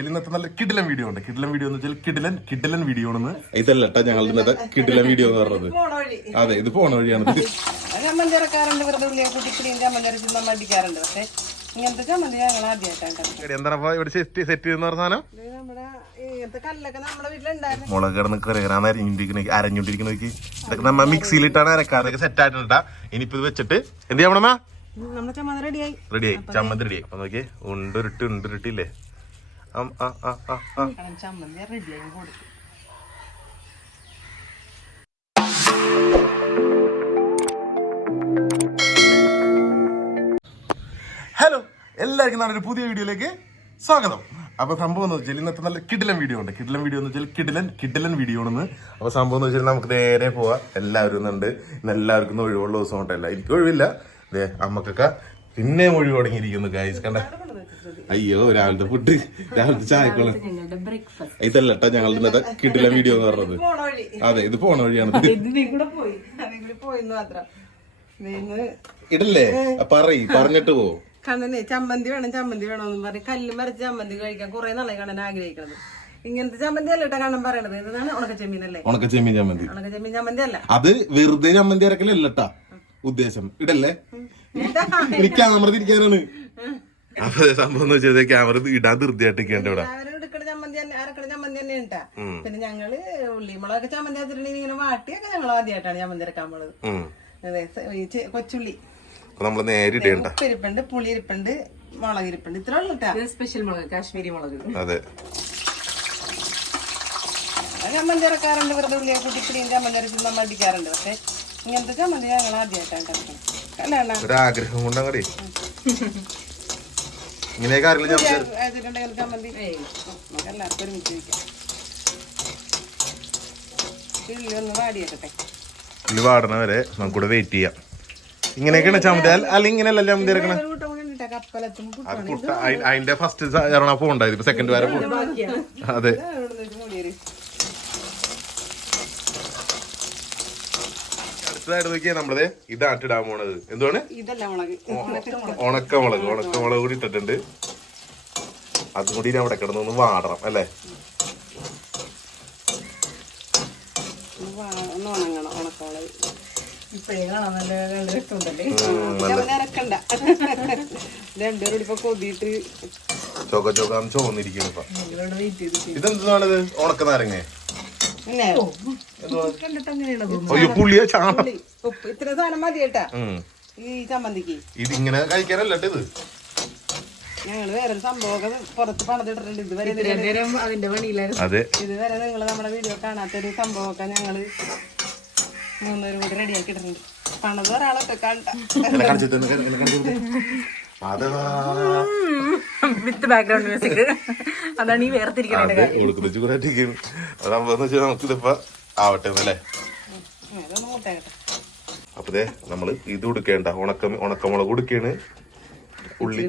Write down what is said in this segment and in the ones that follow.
ഇന്നത്തെ നല്ല കിടിലൻ വീഡിയോ ഉണ്ട്. കിടിലൻ വീഡിയോ എന്ന് വെച്ചാൽ കിടിലൻ കിടിലൻ വീഡിയോ ആണെന്ന്. ഇതല്ലട്ട ഞങ്ങൾ ഇന്നത്തെ കിടിലൻ വീഡിയോ എന്ന് പറഞ്ഞത്. അതെ ഇത് പോണ വഴിയാണ്. വെറുതെ ഉള്ളിയെ നമ്മൾ അടിക്കാറുണ്ട് പക്ഷെ ഇങ്ങനത്തെ ചമ്മന്തി ഞങ്ങൾ ആദ്യമായിട്ടാണ് കണ്ടത് എന്താണ് ഇവിടെ സെറ്റ് സെറ്റ് ചെയ്യുന്ന പറഞ്ഞ സാധനം? ഇങ്ങനത്തെ കല്ലൊക്കെ നമ്മുടെ വീട്ടിലുണ്ടായിരുന്നു. മുളക് കിടന്ന് അരഞ്ഞോണ്ടിരിക്കുന്ന അരഞ്ഞോണ്ടിരിക്കുന്നതൊക്കെ ഇതൊക്കെ നമ്മ മിക്സിയിലിട്ടാണ് അരക്കാറ്. സെറ്റ് ആയിട്ടാ ഇനിയിപ്പോ ഇത് വെച്ചിട്ട് എന്ത് ചെയ്യണമേ നമ്മുടെ ചമ്മന്തി റെഡിയായി റെഡിയായി ചമ്മന്തി റെഡിയായി അപ്പൊ നോക്കിയേ. ഉണ്ടുരുട്ട് ഉണ്ടുരുട്ടില്ലേ ചമ്മന്തി റെഡിയായി കൊടുക്കും. ഹലോ എല്ലാവർക്കും നമ്മുടെ ഒരു പുതിയ വീഡിയോയിലേക്ക് സ്വാഗതം. അപ്പൊ സംഭവം എന്ന് വെച്ചാൽ ഇന്നത്തെ നല്ല കിടിലൻ വീഡിയോ ഉണ്ട്. കിടിലൻ വീഡിയോ എന്ന് വെച്ചാൽ കിടിലൻ കിടിലൻ വീഡിയോ ആണെന്ന്. അപ്പൊ സംഭവം എന്ന് വെച്ചാൽ നമുക്ക് നേരെ പോവാ. എല്ലാവരും ഉണ്ട് ഇന്ന് എല്ലാവർക്കും ഒഴിവുള്ള ദിവസം ഉണ്ടല്ല എനിക്ക് ഒഴിവില്ല. ദേ അമ്മക്കൊക്കെ പിന്നെ ഒഴിവ് തുടങ്ങിയിരിക്കുന്നു ഗായ്സ് കണ്ട അയ്യോ രാവിലത്തെ ഫുഡ് രാവിലത്തെ ചായക്കുള്ള ഇതല്ലട്ട ഞങ്ങളുടെ ഇന്നത്തെ കിട്ടില്ല വീഡിയോ എന്ന് പറഞ്ഞത്. അതെ ഇത് പോണ വഴിയാണ്. ഇടല്ലേ? പറയ് പറഞ്ഞിട്ട് പോ. കണ്ണനെ ചമ്മന്തി വേണം ചമ്മന്തി വേണമെന്നും പറയും. കല്ല് മറിച്ച് ചമ്മന്തി കഴിക്കാൻ കുറെ നാളെ കണ്ണൻ ആഗ്രഹിക്കണത്. ഇങ്ങനത്തെ ചമ്മന്തി അല്ല കേട്ടോ കണ്ണൻ പറയണത്? ഇതാണ് ഉണക്കച്ചെമ്മീനല്ലേ ഉണക്ക ചെമ്മീൻ ചമ്മന്തി. ഉണക്കച്ചെമ്മീൻ ചമ്മന്തി അല്ല. അത് വെറുതെ ചമ്മന്തി അരക്കലല്ലട്ടാ ഉദ്ദേശം. ഇടല്ലേ? എനിക്ക് ക്യാമറ തിരിക്കാനാണ്. അപ്പൊ ദേ സംഭവം എന്ന് വെച്ചാൽ ക്യാമറ ഇടാൻ ധൃതിയായിട്ട് നിൽക്കേണ്ട ഇവിടെ. പിന്നെ ഞങ്ങൾ ഉള്ളിമുളകൊക്കെ ചമ്മന്തി വെച്ചിട്ടുണ്ടെങ്കിൽ ഇങ്ങനെ വാട്ടിയൊക്കെ ഞങ്ങൾ ആദ്യമായിട്ടാണ് ചമ്മന്തി ഇറക്കാൻ പോണത്. കൊച്ചുള്ളി. നമ്മൾ നേരെ ഇടേണ്ട. ഉപ്പിരിപ്പുണ്ട് മുളക് ഇരിപ്പുണ്ട് ഇത്ര ഉള്ളു സ്പെഷ്യൽ മുളക് കാശ്മീരി മുളക്. അതെ. ചമ്മന്തി ഇറക്കാറുണ്ട് വെറുതെ ഉള്ളിയെ കൂട്ടി ചമ്മന്തി ഇറക്കി നമ്മൾ അടിക്കാറുണ്ട് പക്ഷെ ഇങ്ങനത്തെ ചമ്മന്തി ഞങ്ങൾ ആദ്യമായിട്ടാണ് കഴിക്കുന്നത് അല്ല ആഗ്രഹം ഒരാഗ്രഹം കൊണ്ട് അങ്ങടെ ഇങ്ങനെയൊക്കെ വയ്ക്കാം ഉള്ളി വാടണ വരെ നമുക്കിവിടെ വെയിറ്റ് ചെയ്യാം. ഇങ്ങനെയൊക്കെയാണ് ചമ്മന്തി. അല്ല അല്ലെങ്കിൽ ഇങ്ങനെയല്ല ചമ്മന്തി ഇറക്കണ? അയി- അതിന്റെ ഫസ്റ്റ് ഫോൺ പോണ്ടായത് ഇപ്പൊ സെക്കൻഡ് വരെ പോ അതെ. അടുത്തതായിട്ട് നോക്കിയാൽ നമ്മളത്? ഇതാണ് ഇടാൻ പോണത്. എന്തുവാണ്? ഉണക്ക. മുളക് ഉണക്കമുളക് ഉണക്കമുളക് കൂടി ഇട്ടിട്ടുണ്ട്. അതും കൂടി അവിടെ കിടന്നൊന്ന് വാടണം അല്ലേ? ഇതെന്താണത് ചോക്ക ചോക്കാന്ന് ചോന്നിരിക്കുന്നു ഇപ്പൊ വെയിറ്റ് ചെയ്ത് ഇതെന്താണിത് ഉണക്ക നാരങ്ങ അയ്യോ പുളിയ ചാ പുളി, ഉപ്പ്. ഇത്ര സാധനം മതി കേട്ടാ. ഈ ചമ്മന്തിക്ക്. ഇതിങ്ങനെ കഴിക്കാനല്ല ഇത്. ഞങ്ങൾ വേറൊരു സംഭവമൊക്കെ പുറത്ത് പണിതിട്ടിട്ടുണ്ട്. ഇതുവരെ അതിന്റെ പണിയിലായിരുന്നു. ഇതുവരെ നിങ്ങൾ നമ്മുടെ വീഡിയോ കാണാത്തൊരു സംഭവമൊക്കെ ഞങ്ങൾ മൂന്നുപേരും കൂടി റെഡിയാക്കി ഇട്ടിട്ടുണ്ട് പണത് ഒരാളൊക്കെ കണ്ട വിത്ത് ബാക്ക്ഗ്രൗണ്ട് മ്യൂസിക് അതാണ് ഈ വേർതിരിക്കുന്നത് നമുക്കിതിപ്പോ ആവട്ടെ എന്നല്ലേ? അപ്പൊ നമ്മൾ ഇത് കൊടുക്കേണ്ട ഉണക്ക ഉണക്കമുളക് കൊടുക്കാണ് ഉള്ളി.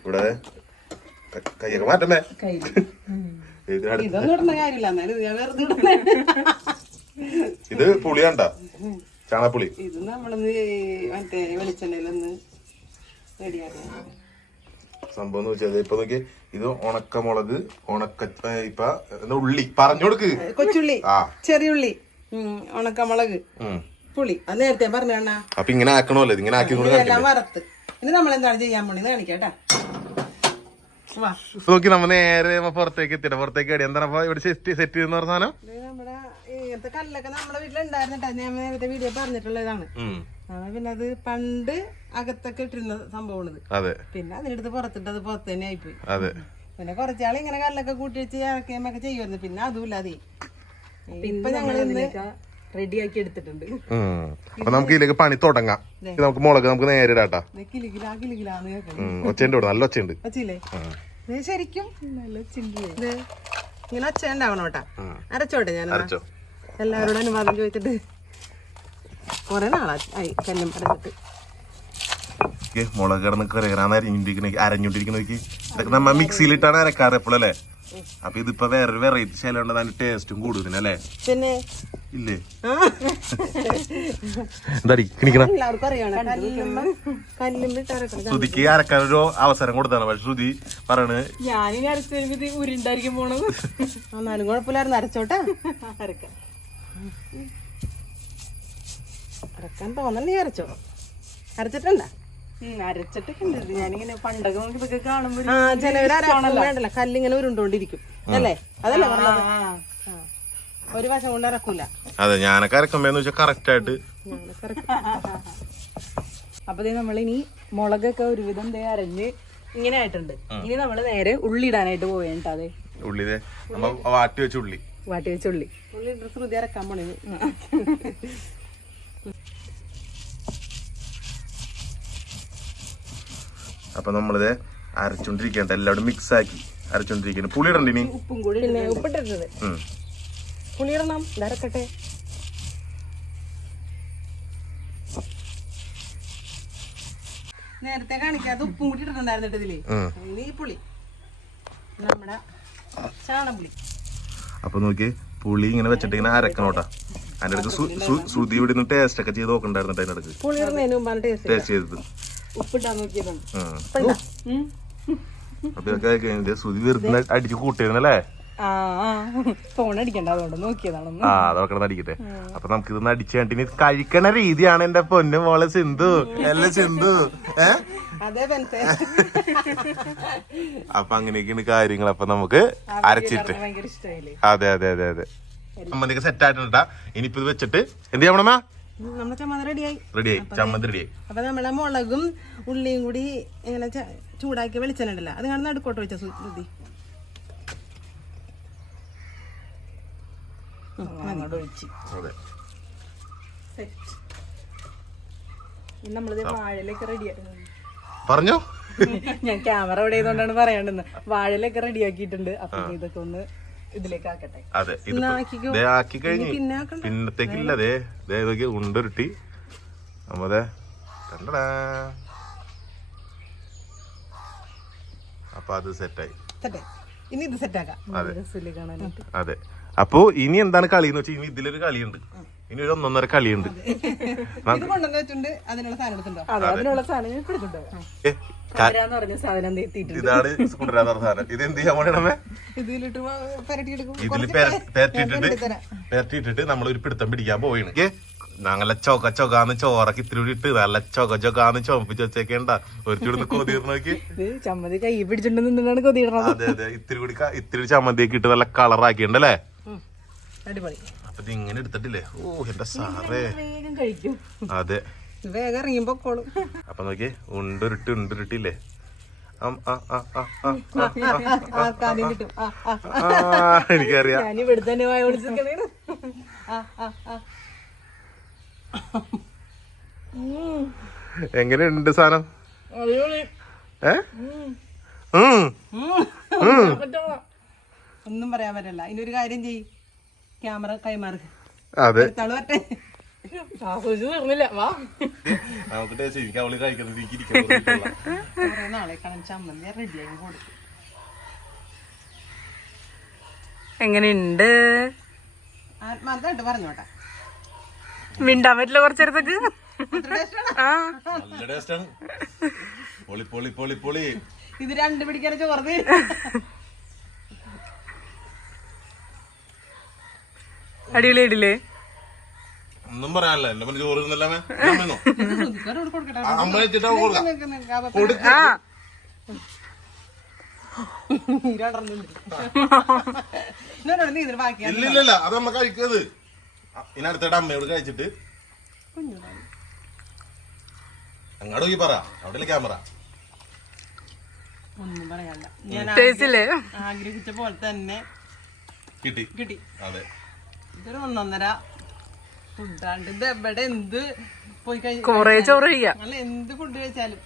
ഇവിടെ കയ്യൊക്കെ മാറ്റല്ലേ ഇത് പുളിയാണ്ട ചാണകപ്പുളി ഇത് നമ്മളൊന്ന് മറ്റേ വെളിച്ചെണ്ണയിലൊന്ന് റെഡിയാക്കി. സംഭവം എന്ന് വെച്ചാൽ ഇപ്പൊ നോക്കി ഇത് ഉണക്കമുളക് ഉണക്ക ഇപ്പ എന്താ ഉള്ളി? പറഞ്ഞു കൊടുക്ക്. കൊച്ചുള്ളി. ആ. ചെറിയുള്ളി ഉള്ളി. ഉണക്കമുളക്. പുളി. അത് നേരത്തെ പറഞ്ഞ അപ്പൊ ഇങ്ങനെ ആക്കണമല്ലോ ഇങ്ങനെ ആക്കി വറുത്ത്. ഇനി നമ്മൾ എന്താണ് ചെയ്യാൻ പോണെന്ന് കാണിക്കാട്ടാ നോക്കി നമ്മ നേരെ പുറത്തേക്ക് എത്തിയിട്ട് പുറത്തേക്ക് അടി എന്താണ് ഇവിടെ സെറ്റ് സെറ്റ് ചെയ്യുന്ന സാധനം? നമ്മുടെ ഇങ്ങനത്തെ കല്ലൊക്കെ നമ്മുടെ വീട്ടിലുണ്ടായിരുന്നിട്ടാ. ഞാൻ നേരത്തെ വീഡിയോ പറഞ്ഞിട്ടുള്ളതാണ്. പിന്നെ അത് പണ്ട് അകത്തൊക്കെ ഇട്ടിരുന്ന സംഭവമാണിത്. അതെ. പിന്നെ അതിനെടുത്ത് പുറത്തിട്ട് അത് പുറത്ത് തന്നെ ആയിപ്പോയി. അതെ. പിന്നെ കുറച്ചാൾ ഇങ്ങനെ കല്ലൊക്കെ കൂട്ടി വെച്ച് ഇറക്കുകയൊക്കെ ചെയ്യുമായിരുന്നു. പിന്നെ അതുമില്ലാതെ ഇപ്പൊ ഞങ്ങൾ ഇന്ന് റെഡിയാക്കി എടുത്തിട്ടുണ്ട്. അപ്പൊ നമുക്ക് ഇതിലേക്ക് പണി തുടങ്ങാം. നമുക്ക് മുളക് നമുക്ക് നേരെ ഇടാട്ടാ. കിലുകിലാ കിലുകിലാന്ന് കേൾക്കണം. ഉം. ഒച്ചേന്റെ കൂടെ നല്ല ഒച്ചയുണ്ട്. ശരിക്കും നല്ല ഒച്ചയുണ്ട്. ഇങ്ങനെ ഒച്ച ഉണ്ടാവണം കേട്ടാ അരച്ചോട്ടെ ഞാൻ അരച്ചോ. എല്ലാവരോടും അനുവാദം ചോദിച്ചിട്ട് കുറെ നാളായി. കല്ലും പറഞ്ഞിട്ട് മുളക് കിടന്ന് അരഞ്ഞോണ്ടിരിക്കുന്നതൊക്കെ ഇതൊക്കെ നമ്മ മിക്സിയിലിട്ടാണ് അരക്കാറ് എപ്പോഴല്ലേ അപ്പൊ ഇതിപ്പോ വേറൊരു വെറൈറ്റി ശൈലം ഉണ്ട് അതിന് ടേസ്റ്റും കൂടുതലല്ലേ പിന്നെ? ഇല്ലേ? ശ്രുതിക്ക് അരക്കാൻ ഒരു അവസരം കൊടുത്താണ് പക്ഷെ ശ്രുതി പറയണ് ഞാനിനി അരച്ചു ഉരുണ്ടായിരിക്കും പോണത്. എന്നാലും കുഴപ്പമില്ലായിരുന്നു. അരച്ചോട്ടെ? അരക്കാം. അരക്കാൻ തോന്നൽ നീ അരച്ചോ അരച്ചിട്ടുണ്ടോ ഉം, അരച്ചിട്ടൊക്കെ ഉണ്ട് ഞാനിങ്ങനെ പണ്ടൊക്കെ നമുക്ക് ഇതൊക്കെ കാണുമ്പോ ആ ചിലവര് അരക്കാൻ വേണ്ടല്ല കല്ലിങ്ങനെ ഉരുണ്ടോണ്ടിരിക്കും. അല്ലേ? അതല്ലേ പറഞ്ഞത്. ഒരു വശം കൊണ്ട് അരക്കൂല. അതെ ഞാനൊക്കെ അരക്കുമ്പോന്ന് വെച്ചാൽ കറക്റ്റ് ആയിട്ട്. അപ്പൊ നമ്മളിനി മുളകൊക്കെ ഒരുവിധം ദേ അരഞ്ഞ് ഇങ്ങനെ ആയിട്ടുണ്ട്. ഇനി നമ്മൾ നേരെ ഉള്ളി ഇടാനായിട്ട് പോവേണ്ട അതെ ഉള്ളി വാട്ടി വെച്ച ഉള്ളി. വാട്ടി വെച്ച ഉള്ളി. ഉള്ളി ശ്രുതി അരക്കാൻ പോണേ. അപ്പൊ നമ്മളിത് അരച്ചോണ്ടിരിക്കണ്ട എല്ലാവരും മിക്സ് ആക്കി അരച്ചോണ്ടിരിക്കുന്നു പുളി ഇടണ്ട ഇനി. ഉപ്പും കൂടി പിന്നെ ഉപ്പിട്ടിട്ടത്. ഉം. പുളിയിടണം. ഇതരക്കട്ടെ നേരത്തെ കാണിക്കാതെ ഉപ്പും കൂടി ഇട്ടിട്ടുണ്ടായിരുന്നു ഇതിൽ. ഇനി ഈ പുളി. നമ്മുടെ ചാണപുളി അപ്പൊ നോക്കി പുളി ഇങ്ങനെ വെച്ചിട്ട് ഇങ്ങനെ അരക്കണോട്ടാ. അതിന്റെ അടുത്ത് ശ്രുതി ഇവിടെ നിന്ന് ടേസ്റ്റ് ഒക്കെ ചെയ്ത് നോക്കണ്ടായിരുന്നു ടേസ്റ്റ് ചെയ്തത്. അപ്പൊ ഇതൊക്കെ കഴിഞ്ഞത് ശ്രുതി വെറുതെ അടിച്ച് കൂട്ടിയിരുന്നല്ലേ? ആ അതൊക്കെ അടിക്കട്ടെ അപ്പൊ നമുക്ക് ഇതൊന്ന് അടിച്ചു കണ്ടിന് കഴിക്കണ രീതിയാണ് എന്റെ പൊന്നു മോളെ സിന്ധു. അല്ല സിന്ധു? അപ്പൊ അങ്ങനെയൊക്കെയാണ് കാര്യങ്ങൾ. അപ്പൊ നമുക്ക് അരച്ചിട്ട്. അതെ അതെ അതെ അതെ. ചമ്മന്തിക്ക് സെറ്റ് ആയിട്ടുണ്ടാ ഇനിയിപ്പോ ഇത് വെച്ചിട്ട് എന്ത് ചെയ്യണമ്മ നമ്മുടെ ചമ്മന്തി റെഡിയായി. റെഡിയായി. ചമ്മന്തി റെഡിയായി. അപ്പൊ നമ്മളെ മുളകും ഉള്ളിയും കൂടി ഇങ്ങനെ ചൂടാക്കി വെളിച്ചെണ്ണ ഉണ്ടല്ലോ അത് കാണുന്ന അടുക്കോട്ട് വെച്ച ശ്രുതി അങ്ങോട്ട് ഒഴിച്ച് അതെ. ഇനി നമ്മളിത് വാഴയിലൊക്കെ റെഡി പറഞ്ഞോ? ഞാൻ ക്യാമറ അവിടെ ചെയ്തോണ്ടാണ് പറയാണ്ടെന്ന് വാഴയിലൊക്കെ റെഡിയാക്കിയിട്ടുണ്ട് അപ്പൊ ഇതൊക്കെ ഒന്ന് ഇതിലേക്ക് ആക്കട്ടെ. അതെ ഇത്. ആക്കി കഴിഞ്ഞ് പിന്നത്തേക്കില്ല ദേ. ദേ. ഇതൊക്കെ ഉണ്ടുരുട്ടി. നമ്മതെ കണ്ടടാ. അപ്പൊ അത് സെറ്റായി സെറ്റ് ഇനി ഇത് സെറ്റാക്കാം അതെ. അതെ. അപ്പോ ഇനി എന്താണ് കളി എന്ന് വെച്ചാൽ ഇനി ഇതിലൊരു കളിയുണ്ട്. ഇനി ഒരു ഒന്നൊന്നര കളിയുണ്ട്. ഇതാണ് കൊണ്ടുവരാൻ പറഞ്ഞ സാധനം. ഇത് എന്ത് ചെയ്യാൻ വേണമേ ഇതിലിട്ട് പെരട്ടി എടുക്കും. ഇതിൽ പേരട്ടിട്ടിട്ട് പേരട്ടിട്ടിട്ട് നമ്മൾ ഒരു പിടുത്തം പിടിക്കാൻ പോയിണ് നല്ല ചൊക ചൊകാന്ന് ചോറൊക്കെ ഇത്തിരി ഇട്ട് നല്ല ചൊക ചൊകാന്ന് ചുമപ്പിച്ച് വെച്ചേക്കേണ്ട. ഒരുത്തിടുന്ന് കൊതിർന്ന് നോക്കി. ചമ്മന്തി കൈ പിടിച്ചിട്ടുണ്ടെന്നാണ് കൊതിയിടണത്. അതെ അതെ. ഇത്തിരി കൂടി ഇത്തിരി ചമ്മന്തിയൊക്കെ ഇട്ട് നല്ല കളറാക്കിണ്ടല്ലേ അടിപൊളി. അപ്പൊ ഇത് ഇങ്ങനെ എടുത്തിട്ടില്ലേ? ഓ എന്റെ സാറേ. വേഗം കഴിക്കും. അതെ. വേഗം ഇറങ്ങിയുമ്പോ കോളും അപ്പൊ നോക്കിയേ ഉണ്ടുരുട്ടി ഉണ്ടുരുട്ടില്ലേ എനിക്കറിയാം. എങ്ങനെയുണ്ട് സാധനം? ഏ. ഒന്നും പറയാൻ പറ്റില്ല. ഇനി ഒരു കാര്യം ചെയ്യ്. ക്യാമറ കൈമാറുക. അതെ. എങ്ങനെയുണ്ട്? മിണ്ടാൻ പറ്റില്ല കുറച്ചേരത്തേക്ക്. എത്ര ആ. നല്ല ടേസ്റ്റാണ് പൊളി പൊളി പൊളി പൊളി. ഇത് രണ്ട് പിടിക്കാൻ ചോർന്ന് അടിപൊളി ആയിട്ടില്ലേ? ഒന്നും പറയാനല്ല. എന്റെ പിന്നെ ചോറ് കൊടുക്കട്ടെ അമ്മ വെച്ചിട്ടാ കൊടുക്കാം ആ നീരടർന്നുണ്ട്. നീ ഇതിന് ബാക്കിയാണ് ഇല്ല ഇല്ല ഇല്ല. അത് നമ്മ കഴിക്കുന്നത് ഇനി അടുത്തിട്ട് അമ്മയോട് കഴിച്ചിട്ട്. അങ്ങോട്ട് പോയി പറ. അവിടെ ക്യാമറ. ഒന്നും പറയാനില്ല. ഞാൻ ആഗ്രഹിച്ച പോലെ തന്നെ കിട്ടി. കിട്ടി. അതെ. ഇതൊരു ഒന്നൊന്നര ഫുഡാണ്ട്. ഇത് എവിടെ എന്ത് പോയി കഴിഞ്ഞ കൊറേ ചോറ് കഴിക്കാം അല്ല എന്ത് ഫുഡ് കഴിച്ചാലും.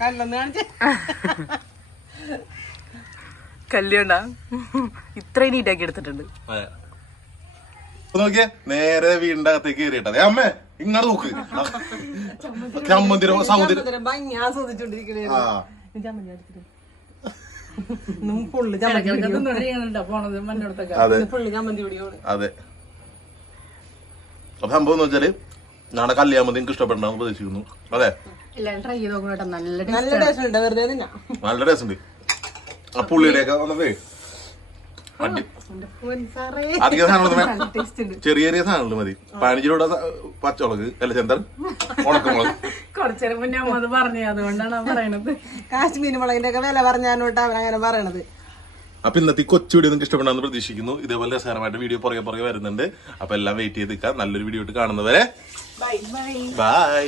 കല്ലൊന്ന് കാണിച്ചേ. കല്ലുണ്ടാ ഇത്രയും നീറ്റാക്കി എടുത്തിട്ടുണ്ട്. നോക്കിയേ നേരെ വീടിന്റെ അകത്തേക്ക് കയറിയിട്ടേ. അമ്മേ ഇങ്ങോട്ട് നോക്ക്. ചമ്മന്തിരോ സമുദ്രം ഭംഗി ആസ്വദിച്ചോണ്ടിരിക്കണേ അതെ അപ്പൊ സംഭവം എന്ന് വെച്ചാൽ നാളെ കല്യാമതി ഇഷ്ടപ്പെടണമെന്ന് പ്രതീക്ഷിക്കുന്നു. അതെ നല്ല നല്ല ടേസ്റ്റ് ഉണ്ട്. വെറുതെ തിന്നാ. നല്ല ടേസ്റ്റ് ഉണ്ട്. ആ പുള്ളിയുടെയൊക്കെ വന്നതേ അധികം സാധനങ്ങളൊന്നും. ചെറിയ ചെറിയ സാധനങ്ങൾ മതി. പതിനഞ്ച് രൂപ പച്ചമുളക് അല്ല ചെന്തർ ഉണക്കമുളക്. കുറച്ചേരം മുന്നേ അമ്മ അത് പറഞ്ഞു അതുകൊണ്ടാണ് ഞാൻ പറയണത്. കാശ്മീർ മുളകിന്റെ ഒക്കെ വില പറഞ്ഞാനോട്ട് അവരങ്ങനെ പറയണത്. അപ്പൊ ഇന്നത്തെ കൊച്ചു വീഡിയോ നിങ്ങൾക്ക് ഇഷ്ടപ്പെടാന്ന് പ്രതീക്ഷിക്കുന്നു. ഇതേപോലെ രസകരമായിട്ട് വീഡിയോ പുറകെ പുറകെ വരുന്നുണ്ട്. അപ്പൊ എല്ലാം വെയിറ്റ് ചെയ്ത് നിൽക്കാം. നല്ലൊരു വീഡിയോ ഇട്ട് കാണുന്നവരെ. Bye bye bye